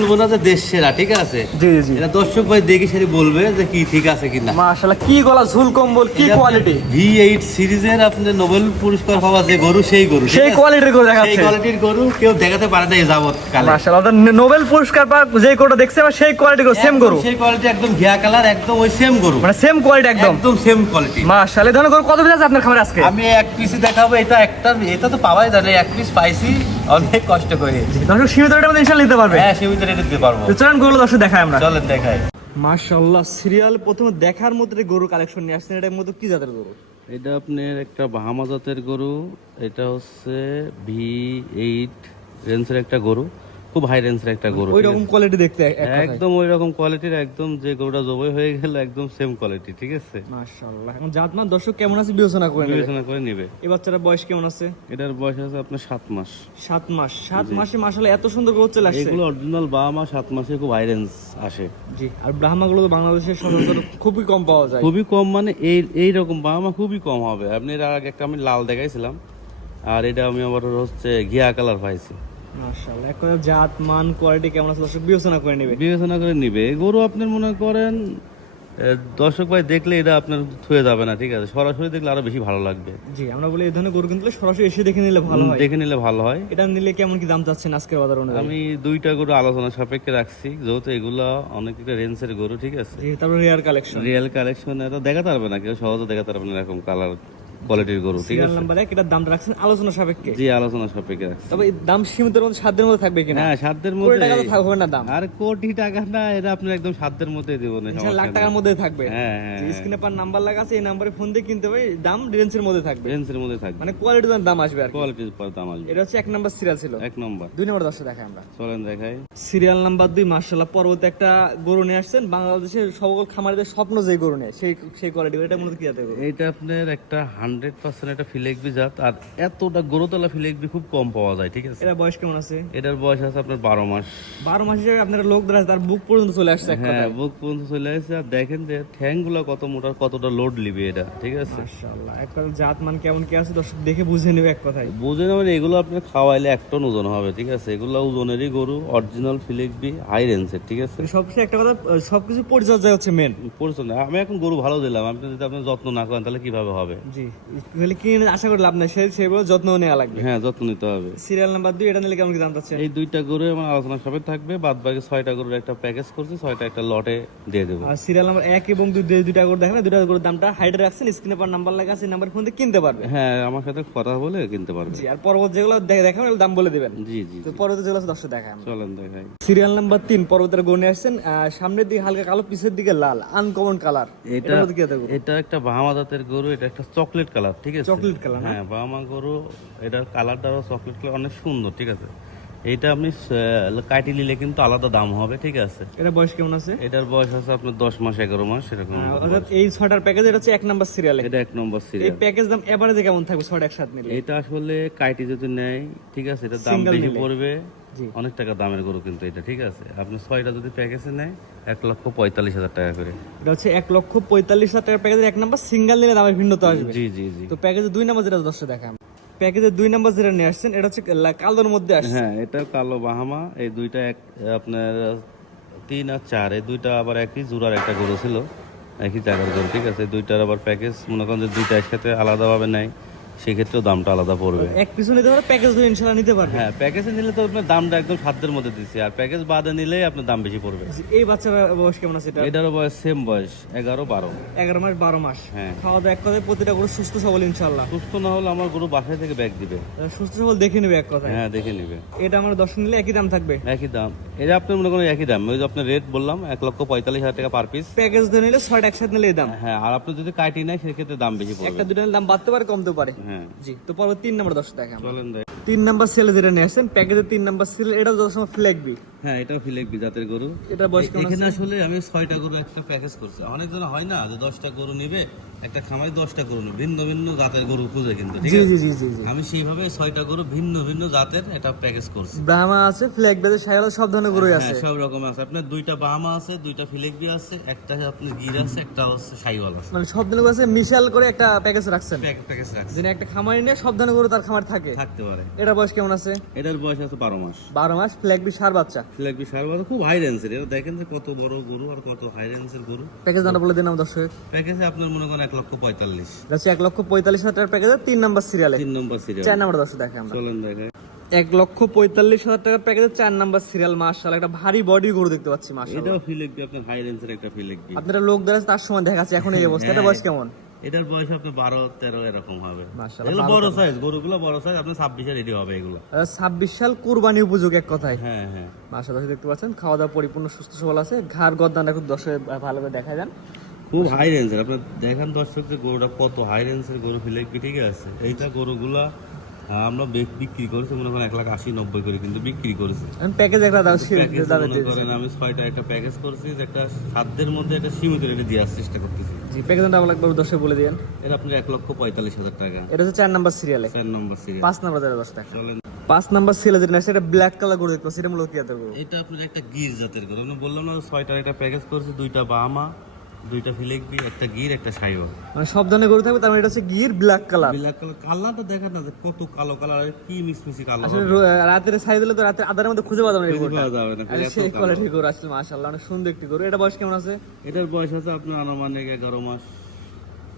বলবো না যে দেশ সেরা, ঠিক আছে? জি জি। এটা দর্শক ভাই দেখে সেটা বলবে যে কি ঠিক আছে কিনা। মাশাআল্লাহ, কি গলা ঝুল কম্বল, কি কোয়ালিটি। V8 সিরিজের আপনি নোবেল পুরস্কার পাওয়া যে গরু, সেই গরু, সেই কোয়ালিটির গরু দেখাচ্ছে। সেই কোয়ালিটির গরু কেউ দেখাতে পারে না এই যাবত কালে। মাশাআল্লাহ, নোবেল পুরস্কার পা যে গরুটা দেখছে আমরা সেই কোয়ালিটির গরু, সেম গরু, সেই কোয়ালিটি একদম ঘিয়া কালার, একদম ওই সেম গরু, মানে সেম কোয়ালিটি একদম সেম কোয়ালিটি। মাশাআল্লাহ, এই ধরনের গরু কত পিস আছে আপনার খামারে আজকে? আমি এক পিস দেখাবো, এটা তো পাওয়াই যায় না, এক পিস পাইছি অনেক কষ্ট করে। দর্শক সীমিত রেটের মধ্যে ইনশাআল্লাহ নিতে পারবে। হ্যাঁ, সীমিত রেটে দিতে পারবো। তো চলুন গরুগুলো দর্শক দেখাই আমরা। চলেন দেখাই। মাশাআল্লাহ, সিরিয়াল প্রথমে দেখার মধ্যে গরু কালেকশন নিয়ে আসছেন। এটার মধ্যে কি জাতের গরু? এটা আপনার একটা বাহামা জাতের গরু। এটা হচ্ছে V8 রেঞ্জের একটা গরু, খুব হাই রেঞ্জের একটা গরু। ওই রকম কোয়ালিটি দেখতে একদম ওই রকম কোয়ালিটির, একদম যে গরুটা জবাই হয়ে গেল একদম সেম কোয়ালিটি, ঠিক আছে? মাশাআল্লাহ। এখন জাতমান দর্শক কেমন আছে বিবেচনা করে নেবে। বিবেচনা করে নেবে। এই বাচ্চাটার বয়স কেমন আছে? এটার বয়স আছে আপনার 7 মাস। 7 মাস। 7 মাসে মাশাআল্লাহ এত সুন্দর গরু চলে আসছে। এগুলো অরিজিনাল বাহামা, 7 মাসে খুব হাই রেঞ্জ আসে। জি, আর ব্রাহ্মাগুলো তো বাংলাদেশের সচরাচর খুবই কম পাওয়া যায়। খুবই কম, মানে এই রকম বাহামা খুবই কম হবে। আপনি এর আগে একটা আমি লাল দেখাইছিলাম, আর এটা আমি আবার হচ্ছে ঘিয়া কালার পাইছি। মাশাআল্লাহ, এক কথা জাত মান কোয়ালিটি কেমন আছে দর্শক বিবেচনা করে নেবে। বিবেচনা করে নিবে। এই গরু আপনার মনে করেন দর্শক ভাই দেখলে এটা আপনার থুয়ে যাবে না, ঠিক আছে? সরাসরি দেখলে আরো বেশি ভালো লাগবে। জি, আমরা বলি এই ধরনের গরু কিনলে সরাসরি এসে দেখে নিলে ভালো হয়। দেখে নিলে ভালো হয়। এটা নিলে কেমন কি দাম চাচ্ছেন আজকের বাজার অনুযায়ী? আমি দুইটা গরু আলোচনা সাপেক্ষে রাখছি, যেহেতু এগুলা অনেক একটা রেঞ্জের গরু, ঠিক আছে? জি, তারপর রিয়ার কালেকশন। রিয়েল কালেকশন এটা দেখাতে পারবে না কেউ, সহজে দেখাতে পারবে না এরকম কালার কোয়ালিটির গরু, ঠিক সিরিয়াল আছে? নাম্বার 1, এটার দামটা রাখছেন আলোচনা সাপেক্ষে। জি, আলোচনা সাপেক্ষে রাখছি। তবে এই দাম সীমিত মধ্যে, সাধ্যের মধ্যে থাকবে কিনা? হ্যাঁ, সাধ্যের কোটি মধ্যে। টাকা তো থাকবে না দাম। আর কোটি টাকা না, এটা আপনার একদম সাধ্যের মধ্যে দেবো না, ইনশাআল্লাহ লাখ টাকার মধ্যে থাকবে। হ্যাঁ হ্যাঁ, স্ক্রিনে পার নাম্বার লাগা আছে, এই নম্বরে ফোন দিয়ে কিনতে হবে। দাম রেঞ্জের মধ্যে থাকবে, রেঞ্জের মধ্যে থাকবে, মানে কোয়ালিটির দাম আসবে আর কি। কোয়ালিটির পর দাম আসবে। এটা হচ্ছে 1 নাম্বার সিরিয়াল ছিল। 1 নম্বর। 2 নম্বর দর্শক দেখাই আমরা। চলেন দেখাই। সিরিয়াল নাম্বার 2 মাশাআল্লাহ, পরবর্তী একটা গরু নিয়ে আসছেন। বাংলাদেশের সকল খামারিদের স্বপ্ন যে গরু নেয়, সেই কোয়ালিটি। এটা মূলত কি জাতের গরু? এইটা আপনার একটা 100% একটা ফিলেকবি জাত, আর এতটা গরুতলা ফিলেকবি খুব কম পাওয়া যায়, ঠিক আছে? এটা বয়স কেমন আছে? এটার বয়স আছে আপনার 12 মাস। 12 মাস হিসেবে আপনার লোক দ্বারা তার বুক পর্যন্ত চলে আসছে এক হ্যাঁ, কথায়। বুক পর্যন্ত চলে আসছে। আর দেখেন যে ঠ্যাংগুলো কত মোটা, কতটা লোড লিবে এটা, ঠিক আছে? মাশাআল্লাহ, এক কথা জাত মান কেমন কি আছে দর্শক দেখে বুঝে নেবে এক কথায়। বুঝে নেবেন, এগুলো আপনার খাওয়াইলে 1 টন ওজন হবে, ঠিক আছে? এগুলো ওজনেরই গরু, অরিজিনাল ফিলেকবি, হাই রেঞ্জের, ঠিক আছে? সবচেয়ে একটা কথা, সবকিছু পরিচর্যা হচ্ছে মেন। পরিচর্যা, আমি এখন গরু ভালো দিলাম, আপনি যদি আপনার যত্ন না করেন তাহলে কিভাবে হবে? জি, তাহলে কিনে আশা করি লাভ নাই, সেইভাবে যত্ন নেওয়া লাগবে। হ্যাঁ, যত্ন নিতে হবে। সিরিয়াল নাম্বার 2, এটা নিলে কেমন কি দাম চাচ্ছেন? এই দুইটা গরু আমার আলোচনা সাপেক্ষে থাকবে, বাদ বাকি 6টা গরুর একটা প্যাকেজ করছি, 6টা একটা লটে দিয়ে দেবো। আর সিরিয়াল নাম্বার 1 এবং 2 দুইটা করে দেখেন, দুইটা করে দামটা হাইডে রাখছেন। স্ক্রিনে পার নাম্বার লাগা আছে, এই নাম্বার ফোন দিয়ে কিনতে পারবে। হ্যাঁ, আমার সাথে কথা বলে কিনতে পারবে। জি, আর পরবর্তী যেগুলো দেখাবেন ওগুলো দাম বলে দিবেন। জি জি, তো পরবর্তী যেগুলো আছে দর্শক দেখায় আমরা। চলেন দেখাই। সিরিয়াল নাম্বার 3, পরবর্তীর গরু নিয়ে আসছেন। সামনের দিকে হালকা কালো, পিছের দিকে লাল, আনকমন কালার। এটা এটা একটা বাহামা জাতের গরু, এটা একটা চকলেট কালার, ঠিক আছে? Chocolate colour. হ্যাঁ, বাহামা গরু, এটার কালারটাও চকলেট কালার, অনেক সুন্দর, ঠিক আছে? এটা আপনি কাটি নিলে কিন্তু আলাদা দাম হবে, ঠিক আছে? এটা বয়স কেমন আছে? এটার বয়স আছে আপনার 10 মাস 11 মাস এরকম। অর্থাৎ এই 6টার প্যাকেজ, এটা হচ্ছে 1 নাম্বার সিরিয়ালে। এটা 1 নম্বর এই সিরিয়াল। প্যাকেজ দাম এভারেজে কেমন থাকবে 6টা একসাথে নিলে? এটা আসলে কাইটি যদি নেয়, ঠিক আছে, এটা দাম Single বেশি নিলে। পড়বে, জি। অনেক টাকা দামের গরু কিন্তু এটা, ঠিক আছে? আপনি 6টা যদি প্যাকেজে নেয় 1,45,000 টাকা করে। এটা হচ্ছে 1,45,000 টাকার প্যাকেজের 1 নাম্বার। সিঙ্গেল নিলে দামের ভিন্নতা আসবে। জি জি জি। তো প্যাকেজের 2 নাম্বার যেটা দর্শক দেখাম, প্যাকেজের 2 নাম্বার যেটা নিয়ে আসছেন, এটা হচ্ছে কালোর মধ্যে আসছে। হ্যাঁ, এটা কালো বাহামা। এই দুইটা আপনার 3 আর 4, এই দুইটা আবার একই জোড়ার একটা গরু ছিল, একই জায়গার গরু, ঠিক আছে? দুইটার আবার প্যাকেজ মনে করেন যে দুইটা একসাথে আলাদাভাবে নেয়, সেক্ষেত্রেও দামটা আলাদা পড়বে। এক পিছু নিতে পারে, প্যাকেজ ধরে ইনশাআল্লাহ নিতে পারবে। হ্যাঁ, প্যাকেজে নিলে তো আপনার দামটা একদম সাধ্যের মধ্যে দিচ্ছি, আর প্যাকেজ বাদে নিলে আপনার দাম বেশি পড়বে। এই বাচ্চার বয়স কেমন আছে? এটা এটারও বয়স সেম বয়স, 11-12। 11 মাস 12 মাস। হ্যাঁ। খাওয়া দাওয়া এক কথায় প্রতিটা গরু সুস্থ সবল ইনশাআল্লাহ। সুস্থ না হলে আমার গরু বাসায় থেকে ব্যাগ দিবে। সুস্থ সবল দেখে নেবে এক কথায়। হ্যাঁ, দেখে নিবে। এটা আমার 10 নিলে একই দাম থাকবে। একই দাম, এটা আপনার মনে করেন একই দাম। ওই যে আপনার রেট বললাম 1,45,000 টাকা পার পিস। প্যাকেজ ধরে নিলে 6টা একসাথে নিলে এই দাম। হ্যাঁ, আর আপনি যদি কাটি নেয় সেক্ষেত্রে দাম বেশি পড়বে। একটা দুটো নিলে দাম বাড়তে পারে, কমতে পারে। হ্যাঁ, জি, তো পরে 3 নাম্বার দর্শক দেখাম। চলেন দেখ। 3 নাম্বার সেলে যেটা নিয়ে আসছেন, প্যাকেজের 3 নাম্বার সেল, এটা যত সময় ফ্ল্যাগবি। হ্যাঁ, এটাও ফিলেকবি জাতের গরু। এটা বয়স কেমন এখানে আছে? আসলে আমি 6টা গরু একটা প্যাকেজ করছি। অনেকজন হয় না যে 10টা গরু নিবে, একটা খামারে 10টা গরু নেই, ভিন্ন ভিন্ন জাতের গরু খুঁজে কিন্তু, ঠিক জি আছে? জি জি জি জি আমি সেইভাবে 6টা গরু ভিন্ন ভিন্ন জাতের এটা প্যাকেজ করছি। ব্রাহ্মা আছে, ফ্ল্যাগ বেজে সাইওয়াল, সব ধরনের গরুই হ্যাঁ, আছে। সব রকম আছে। আপনার 2টা বাহামা আছে, 2টা ফিলেকবি আছে, একটা আপনার গির আছে, একটা হচ্ছে সাইওয়াল আছে। মানে সব ধরনের গরু আছে, মিশাল করে একটা প্যাকেজ রাখছেন, প্যাকেজ রাখছি, যেন একটা খামারি নিয়ে সব ধরনের গরু তার খামার থাকে। থাকতে পারে। এটা বয়স কেমন আছে? এটার বয়স আছে 12 মাস। 12 মাস, ফ্ল্যাগ বি সার বাচ্চা। ফিলেকবি সারবাদ খুব হাই রেঞ্জের, এটা দেখেন যে কত বড় গরু আর কত হাই রেঞ্জের গরু। প্যাকেজ দামটা বলে দিন আমার দর্শক। প্যাকেজে আপনার মনে করেন 1,45,000। যাচ্ছে 1,45,000 টাকার প্যাকেজে 3 নাম্বার সিরিয়ালে। 3 নম্বর সিরিয়াল। 4 নাম্বার দর্শক দেখে আমরা চলেন দেখে। 1,45,000 টাকার প্যাকেজে 4 নাম্বার সিরিয়াল। মাশাআল্লাহ, একটা ভারী বডি গরু দেখতে পাচ্ছি। মাশাআল্লাহ, এটাও ফিলেকবি, আপনার হাই রেঞ্জের একটা ফিলেকবি। আপনারা লোক দ্বারা তার সময় দেখাচ্ছে এখন এই অবস্থা। এটা বয়স কেমন? এটার বয়স আপনার 12-13 এরকম হবে। মাশাআল্লাহ, এগুলো বড় সাইজ, গরুগুলো বড় সাইজ, আপনার 26-এ রেডি হবে এগুলো। 26 সাল কুরবানি উপযোগী এক কথায়। হ্যাঁ হ্যাঁ। মাশাআল্লাহ, দেখতে পাচ্ছেন খাওয়া দাওয়া পরিপূর্ণ সুস্থ সবল আছে। ঘাড় গদ্দানটা খুব দর্শক ভালো করে দেখা যান। খুব হাই রেঞ্জের, আপনার দেখেন দর্শক যে গরুটা কত হাই রেঞ্জের গরু ফিলেকবি, ঠিক আছে? এইটা গরুগুলা আমরা বিক্রি করেছি মনে করেন 1,80,90 করে, কিন্তু বিক্রি করেছি। আমি প্যাকেজ একটা দাও প্যাকেজ দাবে মনে করেন আমি 6টা একটা প্যাকেজ করছি, যে একটা সাধ্যের মধ্যে একটা সীমিত রেটে দেওয়ার চেষ্টা করতেছি। জি, প্যাকেজ দাম একবার দর্শক বলে দিয়েন। এটা আপনার 1,45,000 টাকা। এটা হচ্ছে 4 নাম্বার সিরিয়ালে। 4 নম্বর সিরিয়াল। 5 নাম্বার যারা 10 টাকা। চলেন। 5 নাম্বার সিরিয়ালে যেটা আছে এটা ব্ল্যাক কালার গরু দেখতে পাচ্ছি। এটা মূলত কি জাতের গরু? এটা আপনার একটা গির জাতের গরু। আমি বললাম না 6টার একটা প্যাকেজ করছি, 2টা বাহামা, 2টা ফিলেকবি, একটা গির, একটা সাইওয়াল। মানে সব ধরনের গরু থাকবে, তার মানে এটা হচ্ছে Gir black colour. Black colour, কালারটা দেখেন না যে কত কালো কালার, কি মিশমিশি কালো। আসলে রাতের সাইজ দিলে তো রাতের আধারের মধ্যে খুঁজে পাওয়া যাবে না এই খুঁজে গরুটা। পাওয়া যাবে না, আরে এত সেই কালো। কোয়ালিটির গরু আসলে মাশাআল্লাহ অনেক সুন্দর একটি গরু। এটা বয়স কেমন আছে? এটার বয়স আছে আপনার আনুমানিক 11 মাস,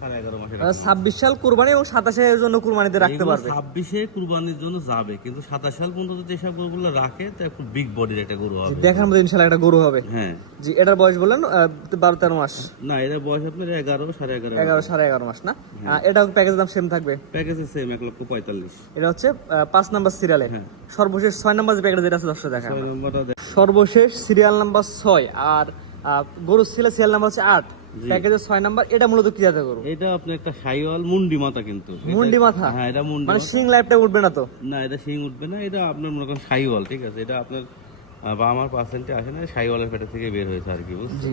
11.5 মাস এরকম। 26 সাল কুরবানি এবং 27 এর জন্য কুরবানিতে রাখতে পারবে। 26-এ কুরবানির জন্য যাবে, কিন্তু 27 সাল পর্যন্ত যেসব গরুগুলো রাখে তো একটু বিগ বডির একটা গরু হবে। দেখার মধ্যে ইনশাআল্লাহ একটা গরু হবে। হ্যাঁ। জি, এটার বয়স বললেন 12-13 মাস। না, এটার বয়স আপনার 11-11.5 11-11.5 মাস না? এটা প্যাকেজ দাম সেম থাকবে। প্যাকেজে সেম 1,45,000। এটা হচ্ছে 5 নাম্বার সিরিয়ালে। হ্যাঁ। সর্বশেষ 6 নাম্বার যে প্যাকেজ যেটা আছে দর্শক দেখা 6 নম্বরটা সর্বশেষ সিরিয়াল নাম্বার 6 আর গরু সিরিয়াল নাম্বার হচ্ছে 8, প্যাকেজের 6 নাম্বার। এটা মূলত কি জাতের গরু? এটা আপনার একটা সাইওয়াল মুন্ডি মাথা, কিন্তু মুন্ডি মাথা? হ্যাঁ, এটা মুন্ডি মানে মাথা। সিং লাইফটা উঠবে না তো? না, এটা শিং উঠবে না, এটা আপনার মনে করেন সাইওয়াল, ঠিক আছে? এটা আপনার বা আমার পার্সেন্টে আসে না, সাইওয়ালের পেটে থেকে বের হয়েছে আর কি, বুঝছেন? জি,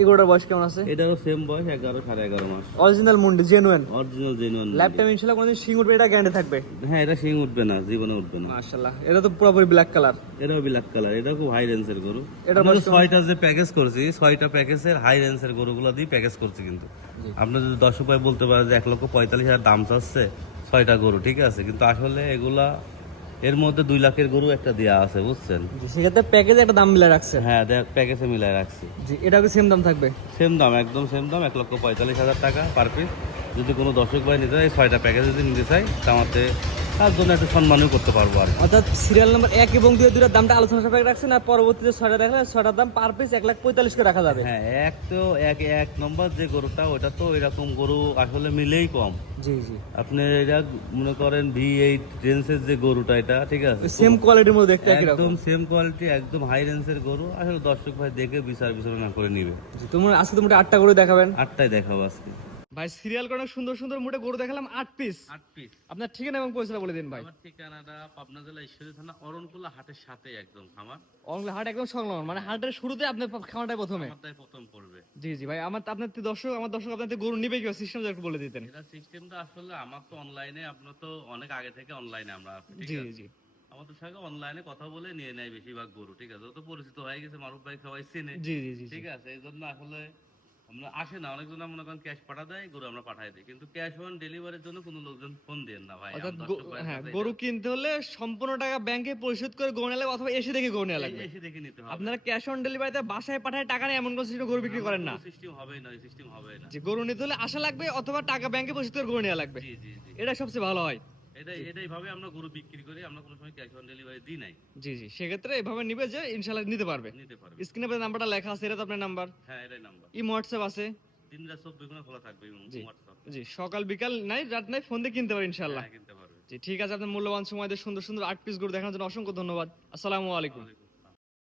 এই গরুটার বয়স কেমন আছে? এটারও সেম বয়স 11-11.5 মাস। অরিজিনাল মুন্ডি, genuine original genuine. Life time ইনশাআল্লাহ কোনদিন সিং উঠবে, এটা গ্যারান্টি থাকবে। হ্যাঁ, এটা শিং উঠবে না, জীবনে উঠবে না। মাশাআল্লাহ, এটা তো পুরোপুরি ব্ল্যাক কালার। এটাও ব্ল্যাক কালার, এটা খুব হাই রেঞ্জের গরু। এটা আমরা বয়স কেমন? 6টা যে প্যাকেজ করছি, 6টা প্যাকেজের হাই রেঞ্জের গরুগুলো দিয়ে প্যাকেজ করছি। কিন্তু আপনার যদি দর্শক ভাই বলতে পারে যে 1,45,000 দাম চাচ্ছে 6টা গরু, ঠিক আছে? কিন্তু আসলে এগুলা এর মধ্যে 2 লাখের গরু একটা দেয়া আছে, বুঝছেন? জি, সেক্ষেত্রে প্যাকেজে একটা দাম মিলে রাখছে। হ্যাঁ, প্যাকেজে মিলাই রাখছি। জি, এটাও কি সেম দাম থাকবে? সেম দাম, একদম সেম দাম, 1,45,000 টাকা পার পিস। যদি কোনো দর্শক ভাই নিতে চায়, 6টা প্যাকেজ যদি নিতে চাই, তাতে তার জন্য একটা সম্মানও করতে পারবো আর কি। অর্থাৎ সিরিয়াল নাম্বার 1 এবং 2 দুইটার দামটা আলোচনা সাপেক্ষে রাখছেন, আর পরবর্তীতে 6টা দেখলে 6টার দাম পার পিস 1,45,000 করে রাখা যাবে। হ্যাঁ, এক নম্বর যে গরুটা, ওটা তো এরকম গরু আসলে মিলেই কম। জি জি, আপনি এটা মনে করেন V8 রেঞ্জের যে গরুটা, এটা ঠিক আছে, সেম কোয়ালিটির মধ্যে দেখতে একই রকম। একদম সেম কোয়ালিটি, একদম হাই রেঞ্জের গরু। আসলে দর্শক ভাই দেখে বিচার বিবেচনা করে নিবে। জি, তোমরা আজকে তোমরা 8টা করে দেখাবেন 8টাই দেখাবো আজকে। ভাই। সিরিয়াল করে সুন্দর সুন্দর মোটে গরু দেখালাম 8 পিস। 8 পিস। আপনার ঠিকানা এবং পরিচয় বলে দিন ভাই। আমার ঠিকানাটা পাবনা জেলা ঈশ্বরদী থানা অরণকুলা হাটের সাথে একদম খামার। অংলা হাট একদম সংলগ্ন, মানে হাটের শুরুতে আপনার খামারটাই প্রথমে। আমারটাই প্রথম পড়বে। জি জি ভাই, আমার দর্শক আপনাদের গরু নিবে কি সিস্টেম একটু বলে দিতেন। এটা সিস্টেমটা আসলে আমার তো অনলাইনে, আপনার তো অনেক আগে থেকে অনলাইনে আমরা আছি, ঠিক জি আছে? জি, আমাদের সঙ্গে অনলাইনে কথা বলে নিয়ে নেয় বেশিরভাগ গরু, ঠিক আছে? ও তো পরিচিত হয়ে গেছে, মারুফ ভাই সবাই চেনে, জি জি জি, ঠিক আছে? এই জন্য আসলে আমরা আসে না, অনেকজন মনে করেন ক্যাশ পাঠা দেয়, গরু আমরা পাঠাই দিই, কিন্তু ক্যাশ অন ডেলিভারির জন্য কোনো লোকজন ফোন দেন না ভাই। অর্থাৎ আমার দর্শক ভাইয়ের হ্যাঁ, কাছে গরু কিনতে হলে সম্পূর্ণ টাকা ব্যাংকে পরিশোধ করে গরু নেওয়া লাগবে, অথবা এসে দেখে গরু নেওয়া এটা লাগবে। এসে দেখে নিতে হবে। আপনারা ক্যাশ অন ডেলিভারিতে বাসায় পাঠায় টাকা নেই এমন কোনো সিস্টেম গরু বিক্রি করেন না। সিস্টেম হবেই না, সিস্টেম হবেই না। যে গরু নিতে হলে আসা লাগবে, অথবা টাকা ব্যাংকে পরিশোধ করে গরু নেওয়া লাগবে। জি জি জি, এটা সবচেয়ে ভালো হয়। এটাই ভাবে আমরা গরু বিক্রি করি, আমরা কোনো সময় ক্যাশ অন ডেলিভারি দিই নাই। জি জি, সেক্ষেত্রে এভাবে নিবে যে ইনশাআল্লাহ নিতে পারবে। নিতে পারবে। স্ক্রিনে আপনার নাম্বারটা লেখা আছে, এটা তো আপনার নাম্বার। হ্যাঁ, এটাই নাম্বার। হোয়াটসঅ্যাপ আছে? দিন রাত 24 ঘন্টা খোলা থাকবে জি হোয়াটসঅ্যাপ। জি, সকাল বিকাল নাই, রাত নাই, ফোন দিয়ে কিনতে পারেন ইনশাআল্লাহ। হ্যাঁ, কিনতে পারবে। জি, ঠিক আছে, আপনার মূল্যবান সময় দিয়ে সুন্দর সুন্দর 8 পিস গরু দেখানোর জন্য অসংখ্য ধন্যবাদ। আসসালামু আলাইকুম।